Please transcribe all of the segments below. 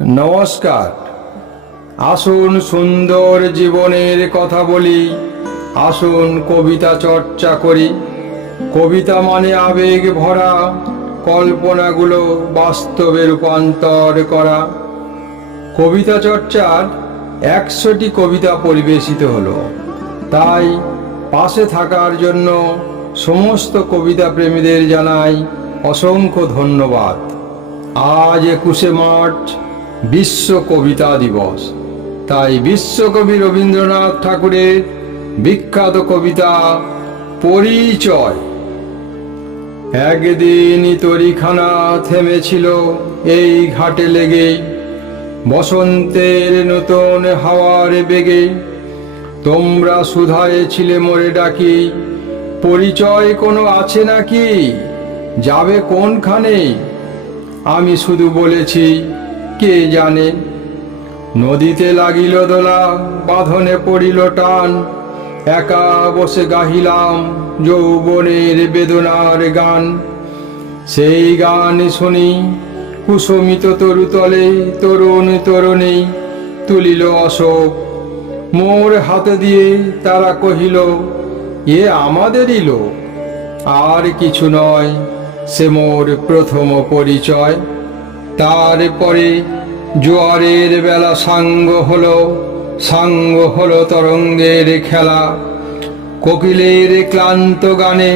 নমস্কার। আসুন সুন্দর জীবনের কথা বলি, আসুন কবিতা চর্চা করি। কবিতা মানে আবেগ ভরা কল্পনাগুলো বাস্তবে রূপান্তর করা। কবিতা চর্চার 100টি কবিতা পরিবেশিত হলো, তাই পাশে থাকার জন্য সমস্ত কবিতা প্রেমীদের জানাই অসংখ্য ধন্যবাদ। আজ 21শে মার্চ বিশ্ব কবিতা দিবস, তাই বিশ্বকবি রবীন্দ্রনাথ ঠাকুরের বিখ্যাত কবিতা পরিচয়। একদিন তরিখানা থেমেছিল এই ঘাটে লেগে, বসন্তের নতুন হাওয়ার বেগে। তোমরা সুধায় ছিলে মোরে ডাকি, পরিচয় কোনো আছে নাকি, যাবে কোনখানে? আমি শুধু বলেছি কে জানে। নদীতে লাগিল দোলা, বাঁধনে পড়িল টান, একা বসে গাহিলাম যৌবনের বেদনার গান। সেই গান শুনি কুসুমিত তরুতলে তরুণ তরুণী তুলিল অশোক। মোর হাতে দিয়ে তারা কহিল, এ আমাদেরই লোক। আর কিছু নয়, সে মোর প্রথম পরিচয়। তারপরে জোয়ারের বেলা সাঙ্গ হলো তরঙ্গের খেলা। কোকিলের ক্লান্ত গানে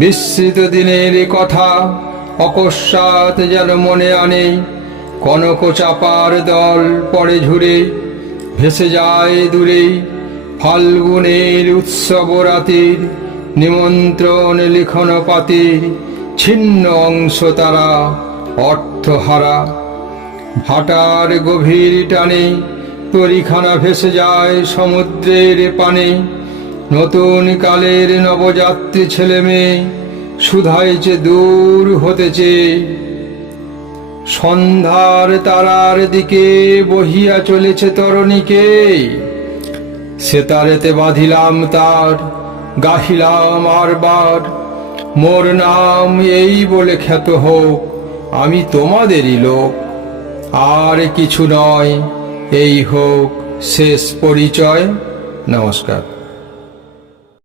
বিস্মৃত দিনের কথা অকস্মাৎ যেন মনে আনে। কনক চাপার দল পড়ে ঝুরে, ভেসে যায় দূরে। ফাল্গুনের উৎসব রাতের নিমন্ত্রণ লিখন পাতির ছিন্ন অংশ তারা অর্থহারা। ভাটার গভীর টানে তরিখানা ভেসে যায় সমুদ্রের পানে। নতুন কালের নবযাত্রী ছেলে মেয়ে শুধাইছে দূর হতেছে। সন্ধ্যার তারার দিকে বহিয়া চলেছে তরণীকে। সেতারেতে বাঁধিলাম তার, গাহিলাম আরবার, মোর নাম এই বলে খ্যাত হোক, আমি তোমাদেরই লোক। আর কিছু নয়, এই হোক শেষ পরিচয়। নমস্কার।